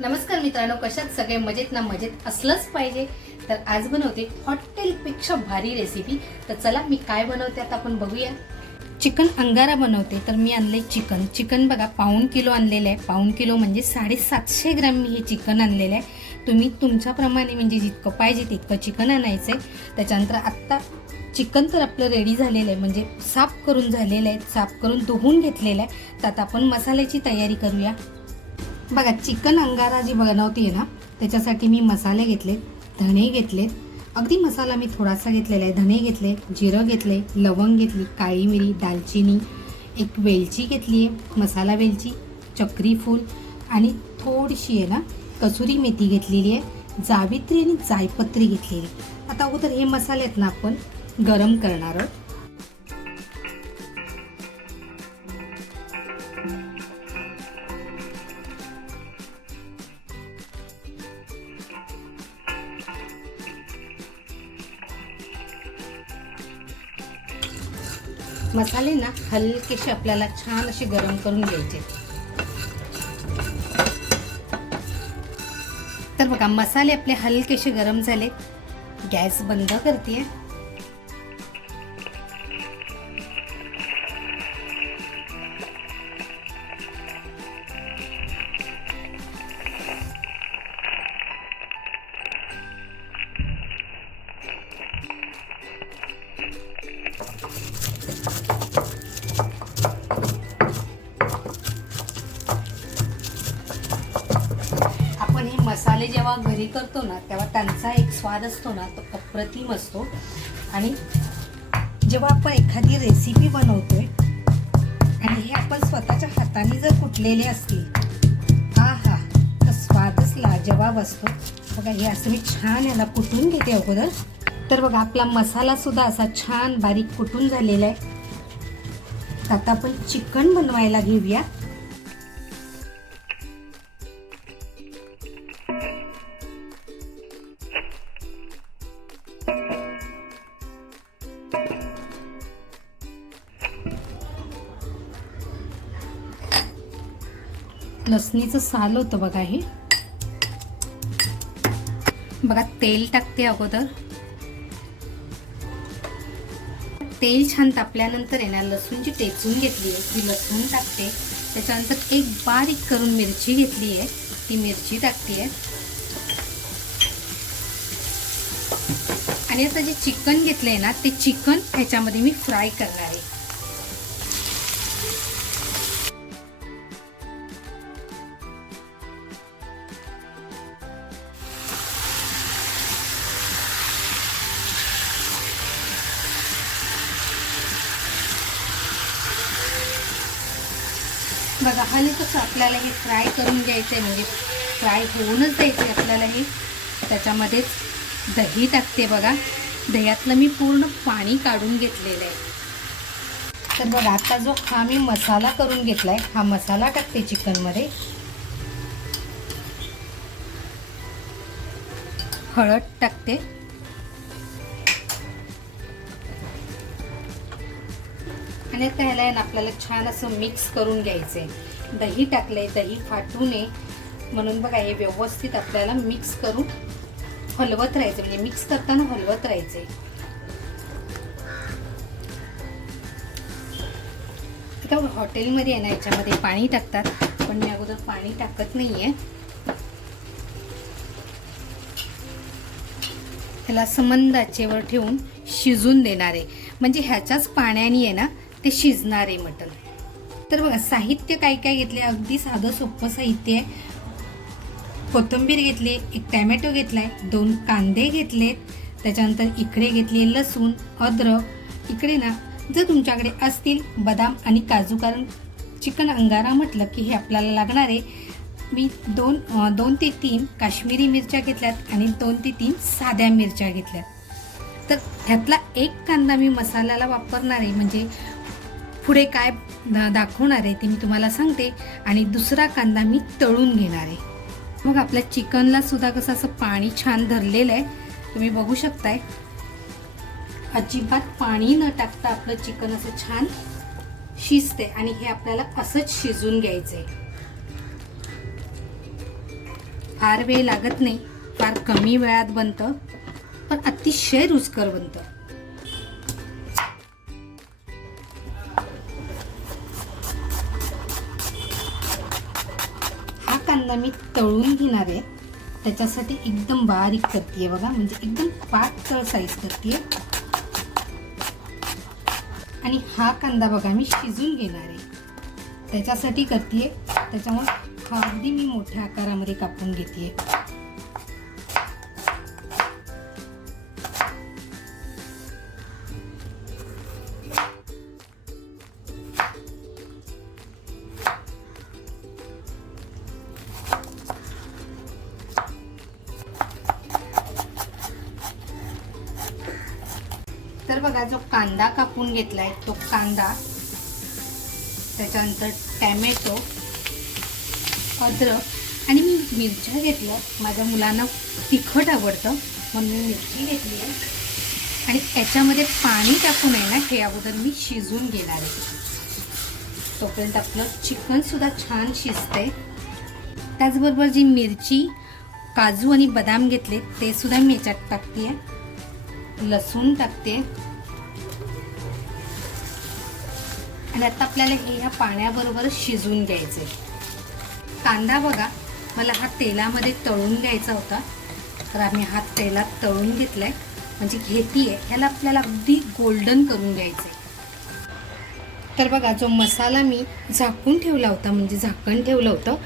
नमस्कार मित्रांनो कशात सगळे मजेत ना मजेत असलंच पाहिजे. तर आज बनवते हॉटेलपेक्षा भारी रेसिपी तर चला मी काय बनवते आता आपण बघूया. चिकन अंगारा बनवते तर मी आणले चिकन. चिकन बघा पाऊण किलो आणलेलं आहे. पाऊण किलो म्हणजे साडेसातशे ग्रॅम मी हे चिकन आणलेलं आहे. तुम्ही तुमच्याप्रमाणे म्हणजे जितकं पाहिजे तितकं चिकन आणायचं आहे त्याच्यानंतर आत्ता चिकन तर आपलं रेडी झालेलं आहे. म्हणजे साफ करून झालेलं आहे साफ करून धुवून घेतलेलं आहे. तर आता आपण मसाल्याची तयारी करूया. बघा चिकन अंगारा जी बनवते आहे ना त्याच्यासाठी मी मसाले घेतलेत धणे घेतलेत अगदी मसाला मी थोडासा घेतलेला आहे. धणे घेतले जिरं घेतले लवंग घेतली काळी मिरी दालचिनी एक वेलची घेतली आहे मसाला वेलची चक्री फूल आणि थोडीशी आहे ना कसुरी मेथी घेतलेली आहे जावित्री आणि जायपत्री घेतलेली आता अगोदर हे मसाले आहेत ना आपण गरम करणार आहोत. मसाले ना हलकेसे आपल्याला छान असे गरम करून घ्यायचे. तर बघा मसाले आपले हलकेसे गरम झाले. गॅस बंद करते घरी करतो ना तेव्हा त्यांचा एक स्वाद असतो ना तो अप्रतिम असतो. आणि जेव्हा आपण एखादी रेसिपी बनवतोय आणि हे आपण स्वतःच्या हाताने जर कुटलेले असतील हा हा तर स्वादच लाजवाब असतो. बघा हे असं मी छान याला कुटून घेते अगोदर. तर बघा आपला मसाला सुद्धा असा छान बारीक कुटून झालेला आहे. तर आता आपण चिकन बनवायला घेऊया. लसणीचं साल होतं बघा हे. बघा तेल टाकते अगोदर. तेल छान तापल्यानंतर आहे ना लसूणची टेचून घेतली आहे. ती लसूण टाकते. त्याच्यानंतर एक बारीक करून मिरची घेतली आहे. ती मिरची टाकते आहे. आणि आता जे चिकन घेतलं आहे ना ते चिकन ह्याच्यामध्ये मी फ्राय करणार आहे. आपल्याला हे फ्राय करून घ्यायचं आहे. म्हणजे फ्राय होऊनच द्यायचं आहे आपल्याला हे. त्याच्यामध्येच दही टाकते बघा. दह्यातलं मी पूर्ण पाणी काढून घेतलेलं आहे. तर बघा आता जो हा मी मसाला करून घेतला आहे हा मसाला टाकते चिकनमध्ये. हळद टाकते. आणि त्याला आहे ना आपल्याला छान असं मिक्स करून घ्यायचंय. दही टाकलंय दही फाटू नये म्हणून बघा हे व्यवस्थित आपल्याला मिक्स करून हलवत राहायचं म्हणजे मिक्स करताना हलवत राहायचंय. आता हॉटेलमध्ये आहे ना याच्यामध्ये पाणी टाकतात. पण मी अगोदर पाणी टाकत नाहीये. त्याला संबंध आचेवर ठेवून शिजून देणार. आहे म्हणजे ह्याच्याच पाण्याने आहे ना ते शिजणार आहे मटण. तर बघा साहित्य काय काय घेतले? अगदी साधं सोपं साहित्य आहे. कोथिंबीर घेतली एक टॅमॅटो घेतला आहे दोन कांदे घेतलेत. त्याच्यानंतर इकडे घेतले लसूण अद्रक. इकडे ना जर तुमच्याकडे असतील बदाम आणि काजू कारण चिकन अंगारा म्हटलं की हे आपल्याला लागणार आहे. मी दोन दोन ते तीन काश्मीरी मिरच्या घेतल्यात आणि दोन ते तीन साध्या मिरच्या घेतल्यात. तर ह्यातला एक कांदा मी मसाल्याला वापरणार आहे म्हणजे पुढे काय दा दाखवणार आहे ते मी तुम्हाला सांगते आणि दुसरा कांदा मी तळून घेणार आहे. मग आपल्या चिकनला सुद्धा कसं असं पाणी छान धरलेलं आहे. तुम्ही बघू शकताय. अजिबात पाणी न टाकता आपलं चिकन असं छान शिजते आणि हे आपल्याला असंच शिजून घ्यायचंय. फार वेळ लागत नाही. फार कमी वेळात बनतं. पण अतिशय रुचकर बनतं. हा मी तळून घेणार आहे. त्याच्यासाठी एकदम बारीक करते बघा म्हणजे एकदम पातळ साईज करते आणि हा कांदा बघा मी शिजून घेणार आहे. त्याच्यासाठी करते त्याच्यामुळे हा अगदी मी मोठ्या आकारामध्ये कापून घेते तर बघा जो कांदा कापून घेतलाय तो कांदा त्याच्यानंतर टॅमॅटो अद्रक आणि मी मिरच्या घेतलं माझ्या मुलांना तिखट आवडतं म्हणून मी मिरची घेतली आहे. आणि याच्यामध्ये पाणी टाकून आहे ना हे अगोदर मी शिजून घेणार आहे. तोपर्यंत आपलं चिकनसुद्धा छान शिजते त्याचबरोबर जी मिरची काजू आणि बदाम घेतले ते सुद्धा मी याच्यात टाकते आहे. लसूण टाकते. आणि आता आपल्याला हे ह्या पाण्याबरोबर शिजून घ्यायचे कांदा बघा मला हा तेलामध्ये तळून घ्यायचा होता. तर आम्ही हा तेलात तळून घेतलाय. म्हणजे घेतीये ह्याला आपल्याला अगदी गोल्डन करून घ्यायचे तर बघा जो मसाला मी झाकून ठेवला होता म्हणजे झाकण ठेवलं होतं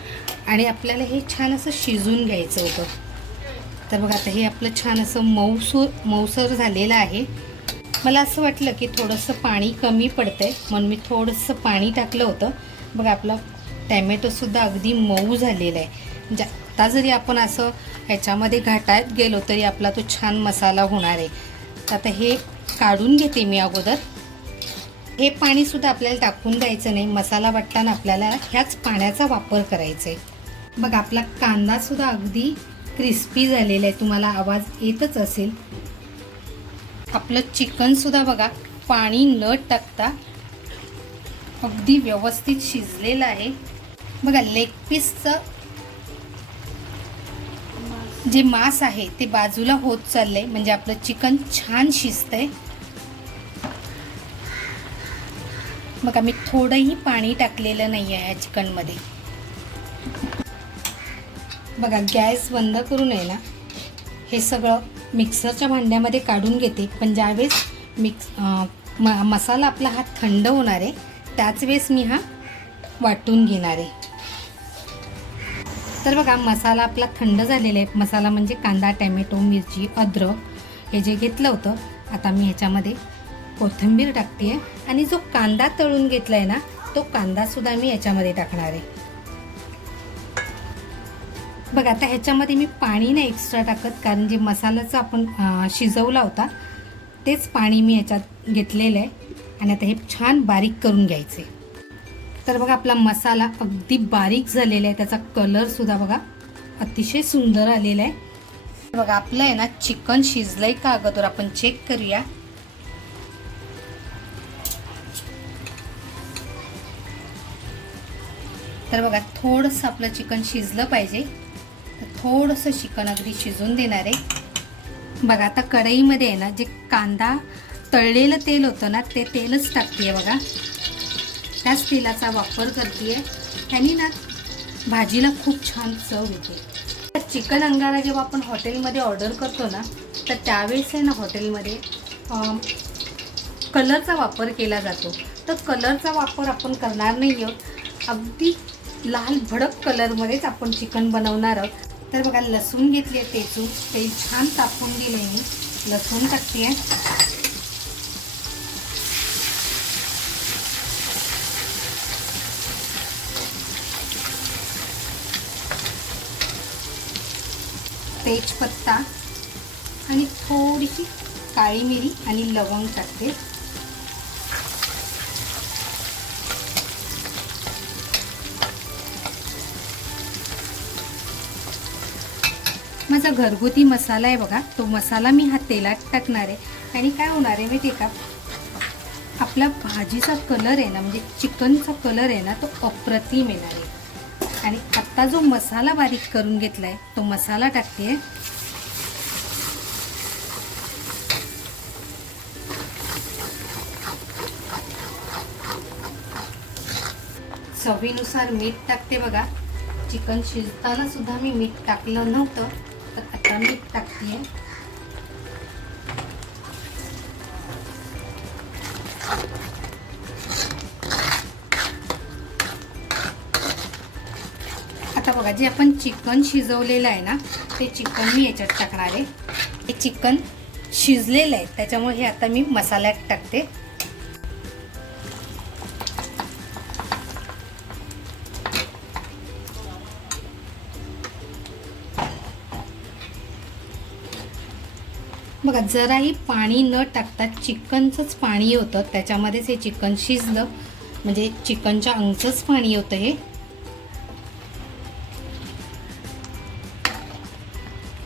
आणि आपल्याला हे छान असं शिजून घ्यायचं होतं. तर बघा आता हे आपलं छान असं मऊसूर मऊसर झालेलं आहे. मला असं वाटलं की थोडंसं पाणी कमी पडतंय म्हणून मी थोडंसं पाणी टाकलं होतं. बघा आपला टॅमॅटोसुद्धा अगदी मऊ झालेला आहे. म्हणजे आता जरी आपण असं ह्याच्यामध्ये घाटात गेलो तरी आपला तो छान मसाला होणार आहे. तर आता हे काढून घेते मी अगोदर. हे पाणीसुद्धा आपल्याला टाकून द्यायचं नाही. मसाला वाटताना आपल्याला ह्याच पाण्याचा वापर करायचा आहे. बघा आपला कांदासुद्धा अगदी क्रिस्पी झालेलं आहे. तुम्हाला आवाज येतच असेल. आपलं चिकनसुद्धा बघा पाणी न टाकता अगदी व्यवस्थित शिजलेलं आहे. बघा लेग पीसचं जे मांस आहे ते बाजूला होत चाललं आहे म्हणजे आपलं चिकन छान शिजतंय. बघा मी थोडंही पाणी टाकलेलं नाही आहे या चिकनमध्ये बघा गॅस बंद करून आहे ना. हे सगळं मिक्सरच्या भांड्यामध्ये काढून घेते. पण ज्यावेळेस मिक्स म मसाला आपला हा थंड होणार आहे त्याच वेळेस मी हा वाटून घेणार आहे. तर बघा मसाला आपला थंड झालेला आहे. मसाला म्हणजे कांदा टॅमॅटो मिरची अद्रक हे जे घेतलं होतं आता मी ह्याच्यामध्ये कोथिंबीर टाकते आहे. आणि जो कांदा तळून घेतला आहे ना तो कांदासुद्धा मी याच्यामध्ये टाकणार आहे. बघा आता ह्याच्यामध्ये मी पाणी नाही एक्स्ट्रा टाकत कारण जे मसाल्याचं आपण शिजवला होता तेच पाणी मी ह्याच्यात घेतलेलं आहे. आणि आता हे छान बारीक करून घ्यायचे. तर बघा आपला मसाला अगदी बारीक झालेला आहे. त्याचा कलरसुद्धा बघा अतिशय सुंदर आलेला आहे. बघा आपलं आहे ना चिकन शिजलंय का अगोदर आपण चेक करूया. तर बघा थोडंसं आपलं चिकन शिजलं पाहिजे. थोडंसं चिकन अगदी शिजून देणार आहे. बघा आता कढईमध्ये आहे ना जे कांदा तळलेलं तेल होतं ना ते तेलच टाकते बघा. त्याच तेलाचा वापर करते त्याने ना भाजीला खूप छान चव येते. चिकन अंगारा जेव्हा आपण हॉटेलमध्ये ऑर्डर करतो ना तर त्यावेळेस आहे ना हॉटेलमध्ये कलरचा वापर केला जातो. तर कलरचा वापर आपण करणार नाही आहोत. अगदी लाल भडक कलरमध्येच आपण चिकन बनवणार आहोत. तर बघा लसूण घेतली आहे तेचून ते छान तापून दिले मी. लसूण टाकते. तेजपत्ता आणि थोडीशी काळी मिरी आणि लवंग टाकते. माझा घरगुती मसाला आहे बघा. तो मसाला मी हा तेलात टाकणार आहे. आणि काय होणार आहे माहिती आहे का? आपला भाजीचा कलर आहे ना म्हणजे चिकनचा कलर आहे ना तो अप्रतिम येणार आहे. आणि आत्ता जो मसाला बारीक करून घेतला आहे तो मसाला टाकते चवीनुसार मीठ टाकते बघा. चिकन शिजताना सुद्धा मी मीठ टाकलं नव्हतं. तर मीठ टाकते. आता बघा जे आपण चिकन शिजवलेलं आहे ना ते चिकन मी याच्यात टाकणार आहे. हे चिकन शिजलेलं आहे त्याच्यामुळे हे आता मी मसाल्यात टाकते. बघा जराही पाणी न टाकता चिकनचंच पाणी होतं. त्याच्यामध्येच हे चिकन शिजलं. म्हणजे चिकनच्या अंगचंच पाणी होतं हे.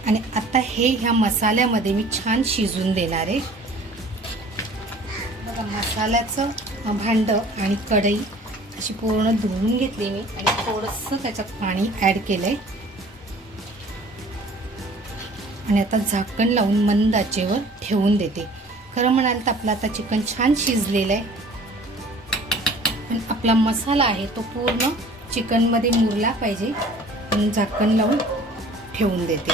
आणि आता हे ह्या मसाल्यामध्ये मी छान शिजून देणार आहे. बघा मसाल्याचं भांडं आणि कढई अशी पूर्ण धुवून घेतली मी. आणि थोडंसं त्याच्यात पाणी ॲड केलं आहे आणि आता झाकण लावून मंद आचेवर ठेवून देते. खरं म्हणाल तर आपलं आता चिकन छान शिजलेलं आहे. पण आपला मसाला आहे तो पूर्ण चिकनमध्ये मुरला पाहिजे. म्हणून झाकण लावून ठेवून देते.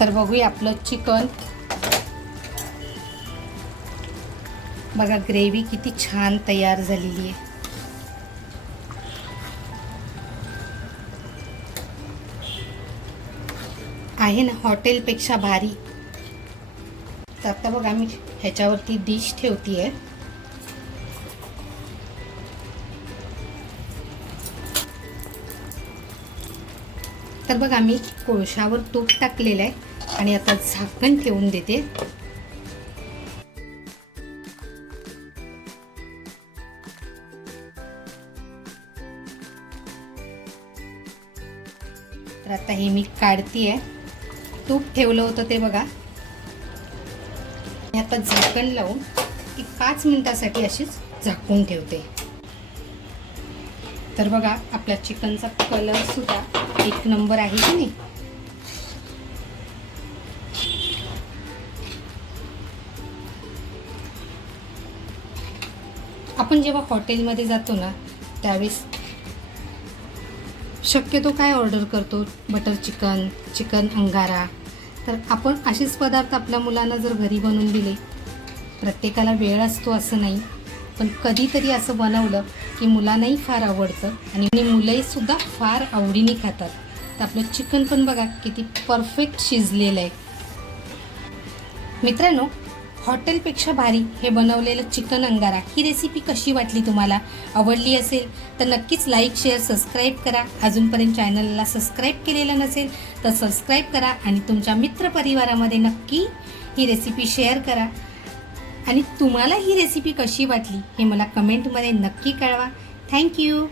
तर बघूया आपलं चिकन. बघा ग्रेव्ही किती छान तयार झालेली आहे. आहे ना हॉटेलपेक्षा भारी. तर आता बघा मी ह्याच्यावरती डिश ठेवती आहे तर बघा मी कोळशावर तूप टाकलेलं आहे आणि आता झाकण ठेवून देते. तर आता हे मी काढती आहे तूप ठेवलं होतं ते बघा. आता झाकण लावून ती पाच मिनिटासाठी अशीच झाकून ठेवते. तर बघा आपल्या चिकनचा कलर सुद्धा एक नंबर आहे की नाही? आपण जेव्हा हॉटेलमध्ये जातो ना त्यावेळेस शक्यतो काय ऑर्डर करतो? बटर चिकन चिकन अंगारा. तर आपण असेच पदार्थ आपल्या मुलांना जर घरी बनवून दिले प्रत्येकाला वेळ असतो असं नाही. पण कधीतरी असं बनवलं की मुलांनाही फार आवडतं आणि मुलंहीसुद्धा फार आवडीने खातात. तर आपलं चिकन पण बघा किती परफेक्ट शिजलेलं आहे. मित्रांनो हॉटेलपेक्षा भारी हे बनवलेलं चिकन अंगारा. ही रेसिपी कशी वाटली तुम्हाला? आवडली असेल तर नक्कीच लाईक शेअर सबस्क्राईब करा. अजूनपर्यंत चॅनलला सबस्क्राईब केलेलं नसेल तर सबस्क्राईब करा आणि तुमच्या मित्रपरिवारामध्ये नक्की ही रेसिपी शेअर करा. आणि तुम्हाला ही रेसिपी कशी वाटली हे मला कमेंटमध्ये नक्की कळवा. थँक्यू